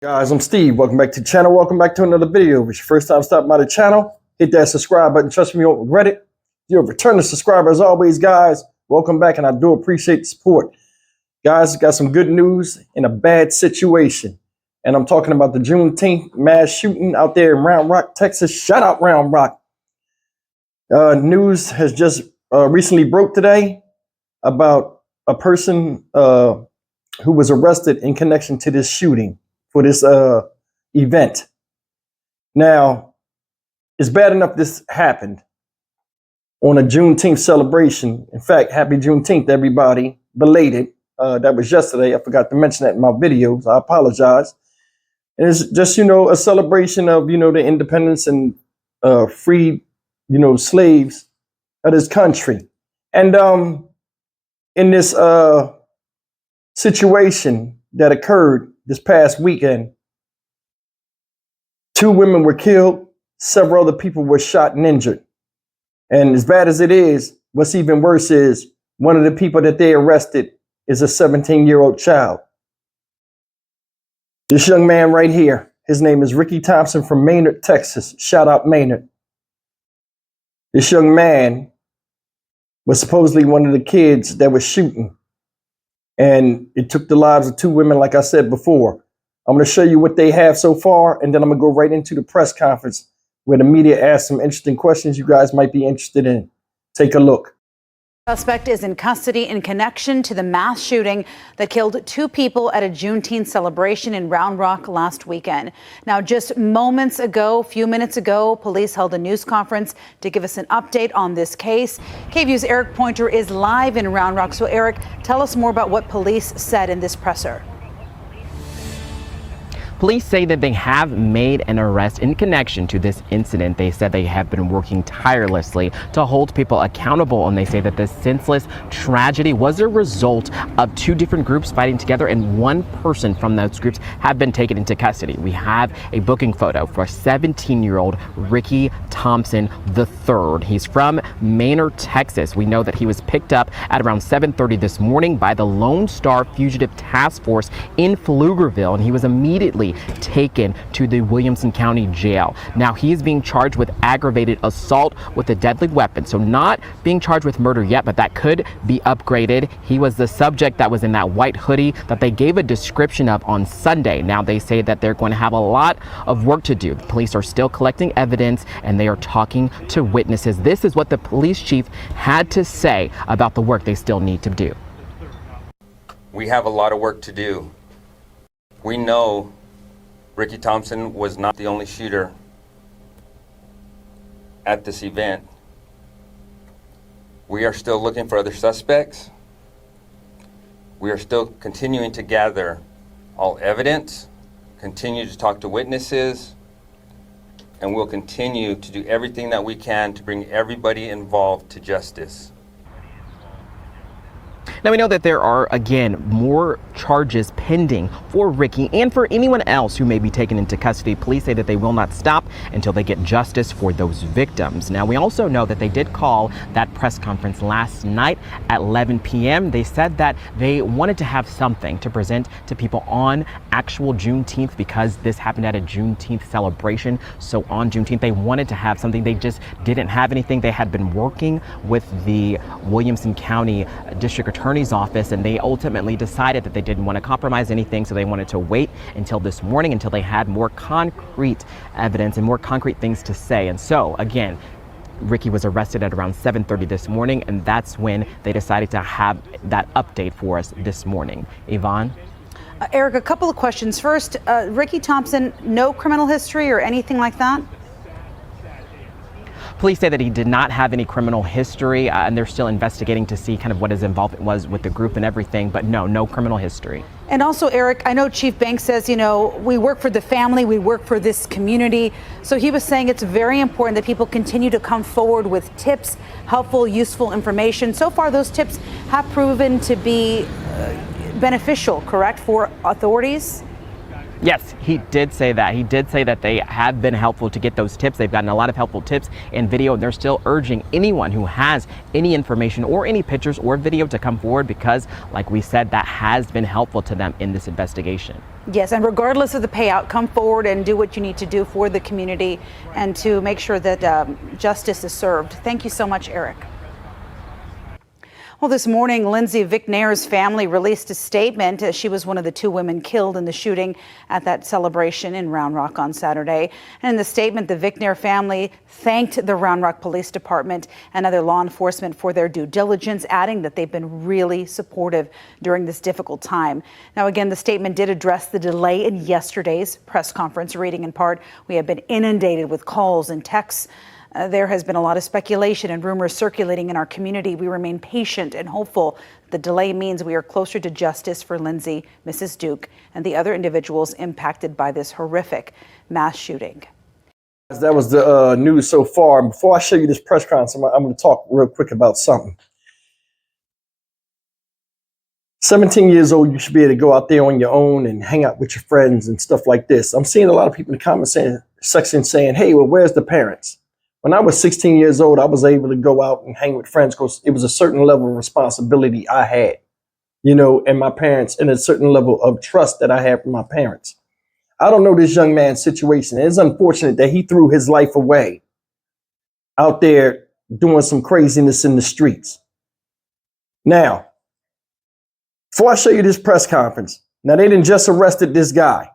Guys, I'm Steve. Welcome back to the channel. Welcome back to another video. If it's your first time stopping by the channel, hit that subscribe button. Trust me, you won't regret it. You're a returning subscriber as always, guys. Welcome back, and I do appreciate the support. Guys, got some good news in a bad situation. And I'm talking about the Juneteenth mass shooting out there in Round Rock, Texas. Shout out Round Rock. News has just recently broke today about a person who was arrested in connection to this shooting for this event. Now, it's bad enough this happened on a Juneteenth celebration. In fact, happy Juneteenth, everybody. Belated. That was yesterday. I forgot to mention that in my videos. I apologize. And it's just, a celebration of, the independence and freed, slaves of this country. And in this situation that occurred this past weekend, 2 women were killed, several other people were shot and injured. And as bad as it is, what's even worse is one of the people that they arrested is a 17-year-old child. This young man right here, his name is Ricky Thompson from Maynard, Texas. Shout out Maynard. This young man was supposedly one of the kids that was shooting. And it took the lives of 2 women, like I said before. I'm going to show you what they have so far, and then I'm going to go right into the press conference where the media asked some interesting questions you guys might be interested in. Take a look. Suspect is in custody in connection to the mass shooting that killed 2 people at a Juneteenth celebration in Round Rock last weekend. Now, just few minutes ago, police held a news conference to give us an update on this case. KVUE's Eric Pointer is live in Round Rock. So, Eric, tell us more about what police said in this presser. Police say that they have made an arrest in connection to this incident. They said they have been working tirelessly to hold people accountable, and they say that this senseless tragedy was a result of 2 different groups fighting together, and 1 person from those groups have been taken into custody. We have a booking photo for 17-year-old Ricky Thompson III. He's from Maynard, Texas. We know that he was picked up at around 7:30 this morning by the Lone Star Fugitive Task Force in Pflugerville, and he was immediately taken to the Williamson County Jail. Now, he is being charged with aggravated assault with a deadly weapon. So not being charged with murder yet, but that could be upgraded. He was the subject that was in that white hoodie that they gave a description of on Sunday. Now, they say that they're going to have a lot of work to do. The police are still collecting evidence, and they are talking to witnesses. This is what the police chief had to say about the work they still need to do. We have a lot of work to do. We know Ricky Thompson was not the only shooter at this event. We are still looking for other suspects. We are still continuing to gather all evidence, continue to talk to witnesses, and we'll continue to do everything that we can to bring everybody involved to justice. Now, we know that there are, again, more charges pending for Ricky and for anyone else who may be taken into custody. Police say that they will not stop until they get justice for those victims. Now, we also know that they did call that press conference last night at 11 p.m. They said that they wanted to have something to present to people on actual Juneteenth because this happened at a Juneteenth celebration. So on Juneteenth, they wanted to have something. They just didn't have anything. They had been working with the Williamson County District Attorney's Office, and they ultimately decided that they didn't want to compromise anything, so they wanted to wait until this morning until they had more concrete evidence and more concrete things to say. And so, again, Ricky was arrested at around 7:30 this morning, and that's when they decided to have that update for us this morning. Yvonne? Eric, a couple of questions. First, Ricky Thompson, no criminal history or anything like that? Police say that he did not have any criminal history, and they're still investigating to see kind of what his involvement was with the group and everything, but no criminal history. And also, Eric, I know Chief Banks says, we work for the family, we work for this community. So he was saying it's very important that people continue to come forward with tips, helpful, useful information. So far, those tips have proven to be beneficial, correct, for authorities? Yes, he did say that. He did say that they have been helpful to get those tips. They've gotten a lot of helpful tips and video, and they're still urging anyone who has any information or any pictures or video to come forward because, like we said, that has been helpful to them in this investigation. Yes, and regardless of the payout, come forward and do what you need to do for the community and to make sure that justice is served. Thank you so much, Eric. Well, this morning, Lindsay Vicknair's family released a statement. She was one of the two women killed in the shooting at that celebration in Round Rock on Saturday. And in the statement, the Vicknair family thanked the Round Rock Police Department and other law enforcement for their due diligence, adding that they've been really supportive during this difficult time. Now, again, the statement did address the delay in yesterday's press conference, reading in part, "We have been inundated with calls and texts. There has been a lot of speculation and rumors circulating in our community. We remain patient and hopeful. The delay means we are closer to justice for Lindsay, Mrs. Duke, and the other individuals impacted by this horrific mass shooting." That was the news so far. Before I show you this press conference, I'm going to talk real quick about something. 17 years old, you should be able to go out there on your own and hang out with your friends and stuff like this. I'm seeing a lot of people in the comment section saying, hey, well, where's the parents? When I was 16 years old, I was able to go out and hang with friends because it was a certain level of responsibility I had, and my parents, and a certain level of trust that I had from my parents. I don't know this young man's situation. It's unfortunate that he threw his life away out there doing some craziness in the streets. Now, before I show you this press conference, now they didn't just arrested this guy.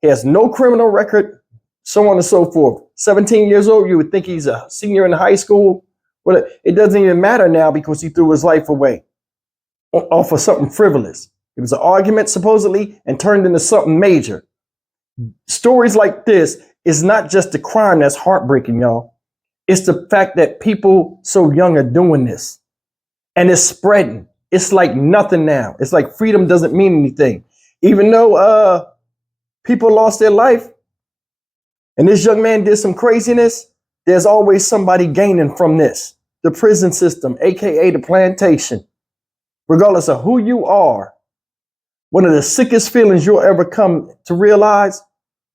He has no criminal record, so on and so forth. 17 years old, you would think he's a senior in high school. Well, it doesn't even matter now because he threw his life away off of something frivolous. It was an argument, supposedly, and turned into something major. Stories like this is not just the crime that's heartbreaking, y'all. It's the fact that people so young are doing this. And it's spreading. It's like nothing now. It's like freedom doesn't mean anything. Even though people lost their life, and this young man did some craziness, there's always somebody gaining from this. The prison system, aka the plantation. Regardless of who you are, one of the sickest feelings you'll ever come to realize,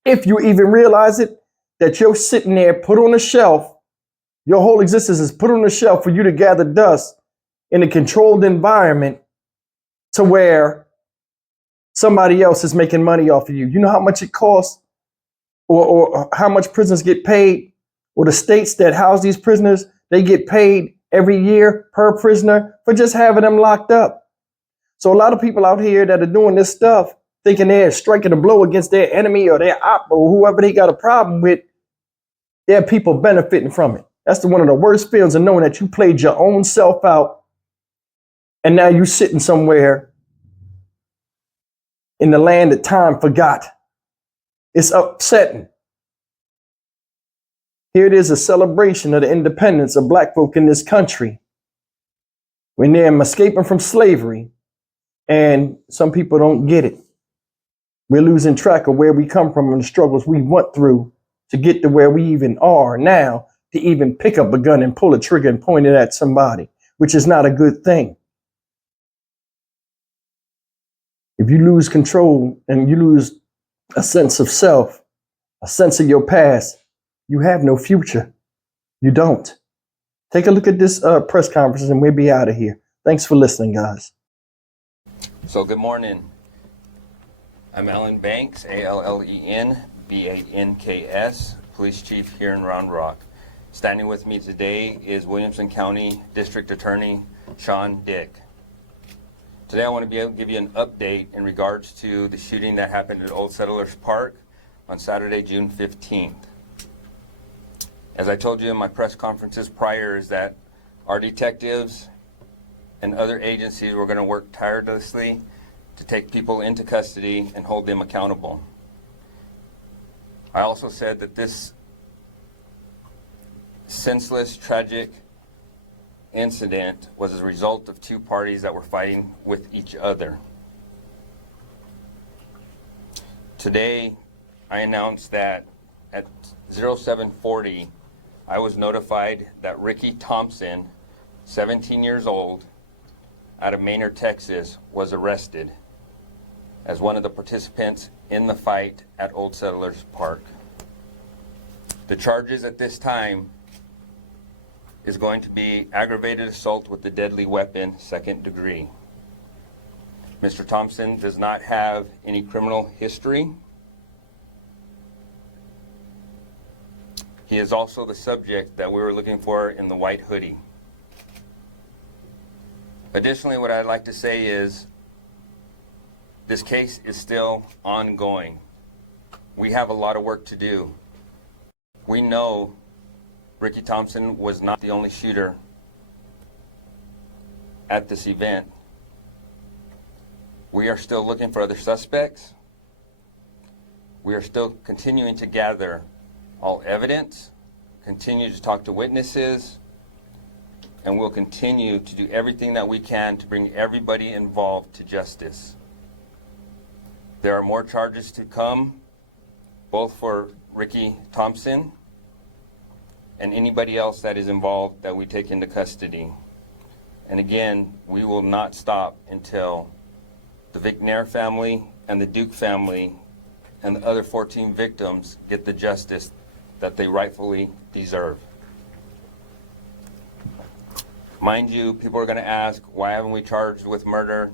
if you even realize it, that you're sitting there put on a shelf, your whole existence is put on a shelf for you to gather dust in a controlled environment to where somebody else is making money off of you. You know how much it costs? Or how much prisoners get paid, or the states that house these prisoners, they get paid every year per prisoner for just having them locked up. So a lot of people out here that are doing this stuff, thinking they're striking a blow against their enemy or their op or whoever they got a problem with, there are people benefiting from it. That's one of the worst feelings of knowing that you played your own self out and now you're sitting somewhere in the land that time forgot. It's upsetting. Here it is, a celebration of the independence of black folk in this country. When they're escaping from slavery, and some people don't get it. We're losing track of where we come from and the struggles we went through to get to where we even are now, to even pick up a gun and pull a trigger and point it at somebody, which is not a good thing. If you lose control and you lose a sense of self, a sense of your past, you have no future. You don't. Take a look at this press conference and we'll be out of here. Thanks for listening, guys. So good morning. I'm Allen Banks, ALLEN-BANKS, Police Chief here in Round Rock. Standing with me today is Williamson County District Attorney Sean Dick. Today I want to be able to give you an update in regards to the shooting that happened at Old Settlers Park on Saturday, June 15th. As I told you in my press conferences prior, is that our detectives and other agencies were going to work tirelessly to take people into custody and hold them accountable. I also said that this senseless, tragic incident was a result of two parties that were fighting with each other. Today, I announced that at 0740, I was notified that Ricky Thompson, 17 years old, out of Maynard, Texas, was arrested. as one of the participants in the fight at Old Settlers Park. The charges at this time is going to be aggravated assault with a deadly weapon, 2nd degree. Mr. Thompson does not have any criminal history. He is also the subject that we were looking for in the white hoodie. Additionally, what I'd like to say is this case is still ongoing. We have a lot of work to do. We know Ricky Thompson was not the only shooter at this event. We are still looking for other suspects. We are still continuing to gather all evidence, continue to talk to witnesses, and we'll continue to do everything that we can to bring everybody involved to justice. There are more charges to come, both for Ricky Thompson and anybody else that is involved that we take into custody. And again, we will not stop until the Bellaire family and the Duke family and the other 14 victims get the justice that they rightfully deserve. Mind you, people are going to ask, why haven't we charged with murder?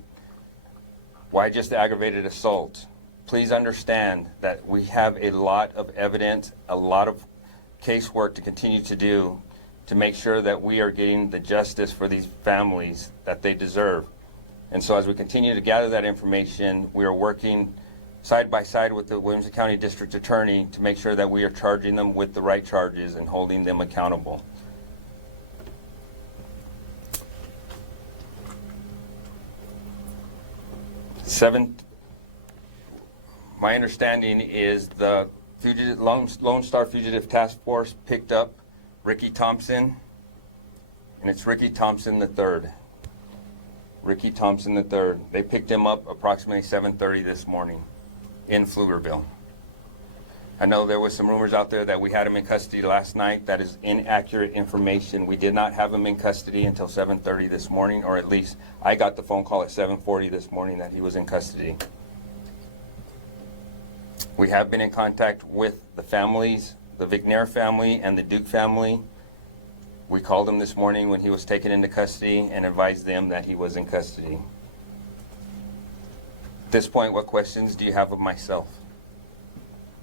Why just aggravated assault? Please understand that we have a lot of evidence, a lot of casework to continue to do to make sure that we are getting the justice for these families that they deserve. And so as we continue to gather that information, we are working side by side with the Williamson County District Attorney to make sure that we are charging them with the right charges and holding them accountable. My understanding is the Lone Star Fugitive Task Force picked up Ricky Thompson, and it's Ricky Thompson III. Ricky Thompson III. They picked him up approximately 7:30 this morning in Pflugerville. I know there was some rumors out there that we had him in custody last night. That is inaccurate information. We did not have him in custody until 7:30 this morning, or at least I got the phone call at 7:40 this morning that he was in custody. We have been in contact with the families, the Bellaire family and the Duke family. We called him this morning when he was taken into custody and advised them that he was in custody. At this point, what questions do you have of myself?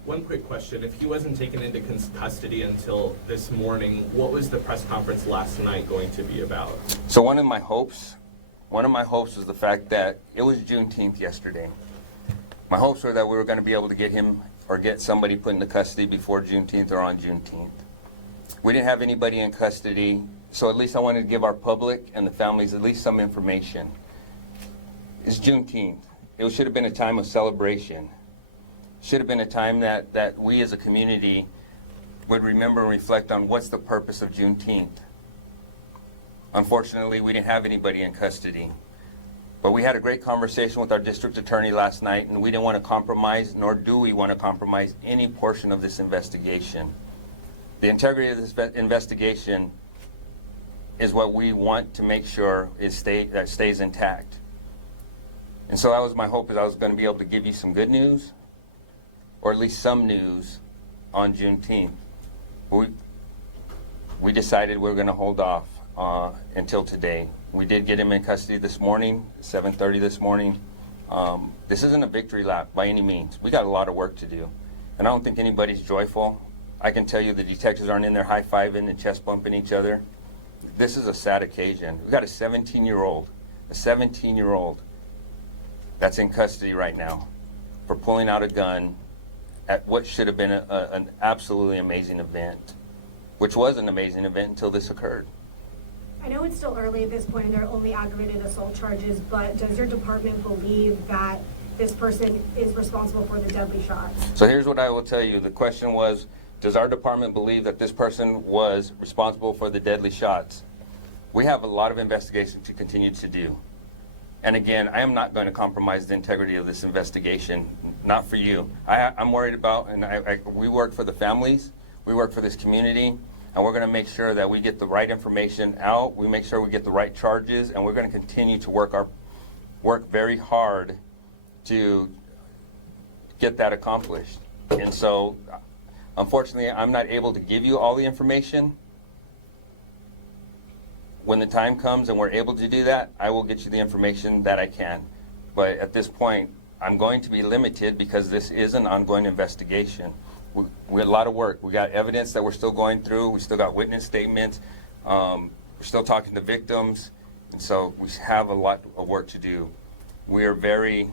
One quick question. If he wasn't taken into custody until this morning, what was the press conference last night going to be about? So one of my hopes was the fact that it was Juneteenth yesterday. My hopes were that we were going to be able to get him or get somebody put into custody before Juneteenth or on Juneteenth. We didn't have anybody in custody, so at least I wanted to give our public and the families at least some information. It's Juneteenth. It should have been a time of celebration. Should have been a time that we as a community would remember and reflect on what's the purpose of Juneteenth. Unfortunately, we didn't have anybody in custody. But we had a great conversation with our district attorney last night, and we didn't want to compromise, nor do we want to compromise any portion of this investigation. The integrity of this investigation is what we want to make sure that stays intact. And so that was my hope, is I was going to be able to give you some good news, or at least some news on Juneteenth. We decided we were going to hold off until today. We did get him in custody this morning, 7:30 this morning. This isn't a victory lap by any means. We got a lot of work to do, and I don't think anybody's joyful. I can tell you the detectives aren't in there high-fiving and chest bumping each other. This is a sad occasion. We got a 17-year-old that's in custody right now for pulling out a gun at what should have been an absolutely amazing event, which was an amazing event until this occurred. I know it's still early at this point and there are only aggravated assault charges, but does your department believe that this person is responsible for the deadly shots? So here's what I will tell you. The question was, does our department believe that this person was responsible for the deadly shots? We have a lot of investigation to continue to do. And again, I am not going to compromise the integrity of this investigation, not for you. I'm worried about, and we work for the families, we work for this community, and we're going to make sure that we get the right information out, we make sure we get the right charges, and we're going to continue to work very hard to get that accomplished. And so, unfortunately, I'm not able to give you all the information. When the time comes and we're able to do that, I will get you the information that I can. But at this point, I'm going to be limited because this is an ongoing investigation. We had a lot of work. We got evidence that we're still going through. We still got witness statements. We're still talking to victims. And so we have a lot of work to do. We are very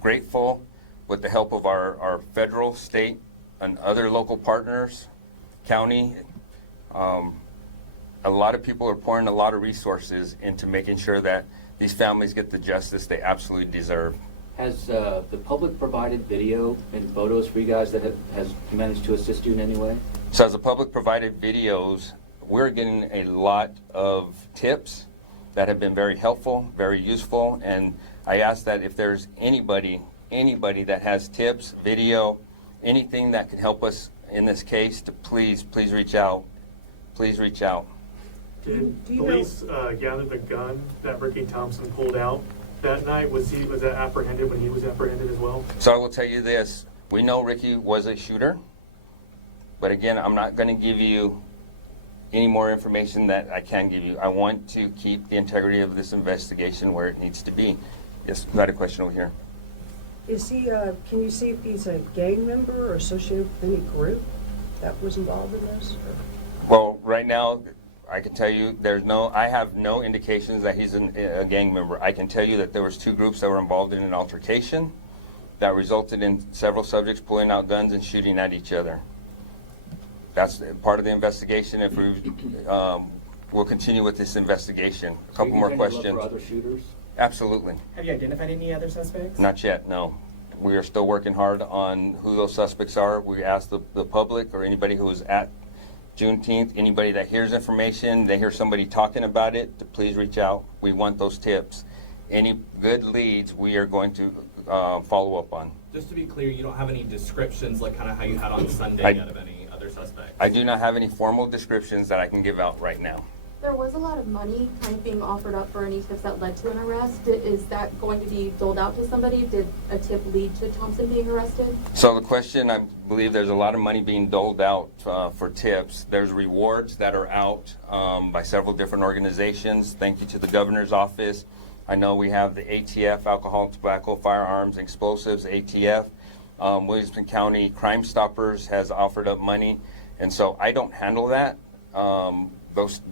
grateful with the help of our federal, state, and other local partners, county. A lot of people are pouring a lot of resources into making sure that these families get the justice they absolutely deserve. Has the public provided video and photos for you guys that has managed to assist you in any way? So as the public provided videos, we're getting a lot of tips that have been very helpful, very useful, and I ask that if there's anybody that has tips, video, anything that can help us in this case, to please reach out. Please reach out. Did police gather the gun that Ricky Thompson pulled out that night? Was that apprehended when he was apprehended as well? So I will tell you this, we know Ricky was a shooter, but again, I'm not going to give you any more information that I can give you. I want to keep the integrity of this investigation where it needs to be. Yes, we got a question over here. Is he, can you see if he's a gang member or associated with any group that was involved in this? Well, right now, I can tell you I have no indications that he's a gang member. I can tell you that there was two groups that were involved in an altercation that resulted in several subjects pulling out guns and shooting at each other. That's part of the investigation. If we'll continue with this investigation. A couple more questions. Look for other shooters? Absolutely. Have you identified any other suspects? Not yet, no. We are still working hard on who those suspects are. We ask the public or anybody who was at Juneteenth, anybody that hears information, they hear somebody talking about it, to please reach out. We want those tips. Any good leads, we are going to follow up on. Just to be clear, you don't have any descriptions like kind of how you had on Sunday out of any other suspects? I do not have any formal descriptions that I can give out right now. There was a lot of money kind of being offered up for any tips that led to an arrest. Is that going to be doled out to somebody? Did a tip lead to Thompson being arrested? So the question, I believe there's a lot of money being doled out for tips. There's rewards that are out by several different organizations. Thank you to the governor's office. I know we have the ATF, Alcohol, Tobacco, Firearms, and Explosives, ATF. Williamson County Crime Stoppers has offered up money. And so I don't handle that.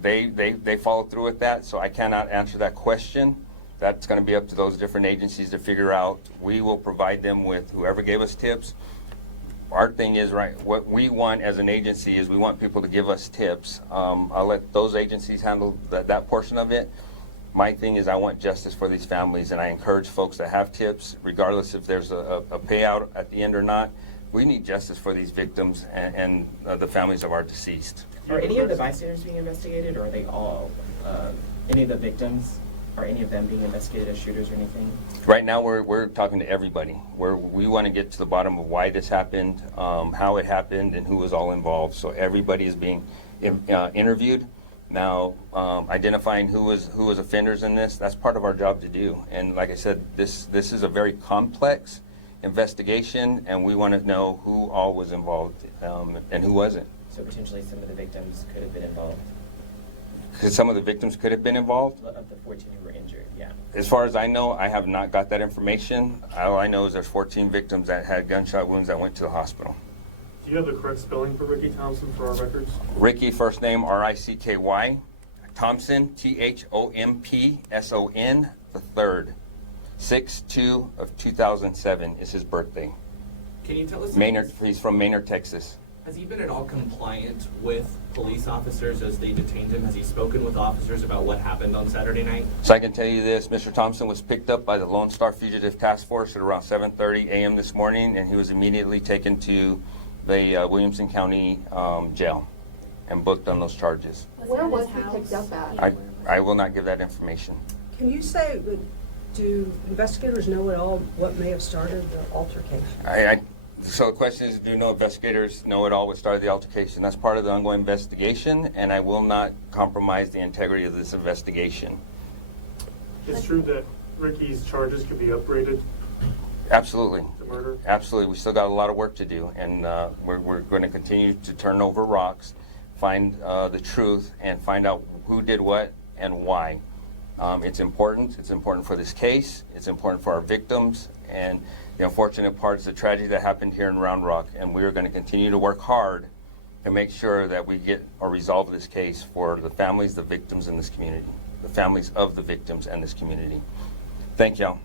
They follow through with that, so I cannot answer that question. That's going to be up to those different agencies to figure out. We will provide them with whoever gave us tips. Our thing is, right, what we want as an agency is we want people to give us tips. I'll let those agencies handle that portion of it. My thing is I want justice for these families, and I encourage folks to have tips, regardless if there's a payout at the end or not. We need justice for these victims and the families of our deceased. Are any of the bystanders being investigated, or are they all, any of the victims, are any of them being investigated as shooters or anything? Right now, we're talking to everybody. We want to get to the bottom of why this happened, how it happened, and who was all involved. So everybody is being interviewed. Now, identifying who was offenders in this, that's part of our job to do. And like I said, this is a very complex investigation, and we want to know who all was involved and who wasn't. So potentially some of the victims could have been involved? Because some of the victims could have been involved. Of the 14 who were injured, yeah. As far as I know, I have not got that information. All I know is there's 14 victims that had gunshot wounds that went to the hospital. Do you have the correct spelling for Ricky Thompson for our records? Ricky, first name R-I-C-K-Y. Thompson, T-H-O-M-P-S-O-N, the third. 6/2 of 2007 is his birthday. Can you tell us? Maynard, he's from Maynard, Texas. Has he been at all compliant with police officers as they detained him? Has he spoken with officers about what happened on Saturday night? So I can tell you this, Mr. Thompson was picked up by the Lone Star Fugitive Task Force at around 7:30 a.m. this morning, and he was immediately taken to the Williamson County jail and booked on those charges. Where was he picked up at? I will not give that information. Can you say, do investigators know at all what may have started the altercation? So the question is, do no investigators know at all what started the altercation? That's part of the ongoing investigation, and I will not compromise the integrity of this investigation. It's true that Ricky's charges could be upgraded Absolutely. The murder? Absolutely. We still got a lot of work to do, and we're going to continue to turn over rocks, find the truth, and find out who did what and why. It's important. It's important for this case. It's important for our victims. And the unfortunate part is the tragedy that happened here in Round Rock, and we are going to continue to work hard to make sure that we get or resolve this case for the families, the victims in this community, the families of the victims and this community. Thank y'all.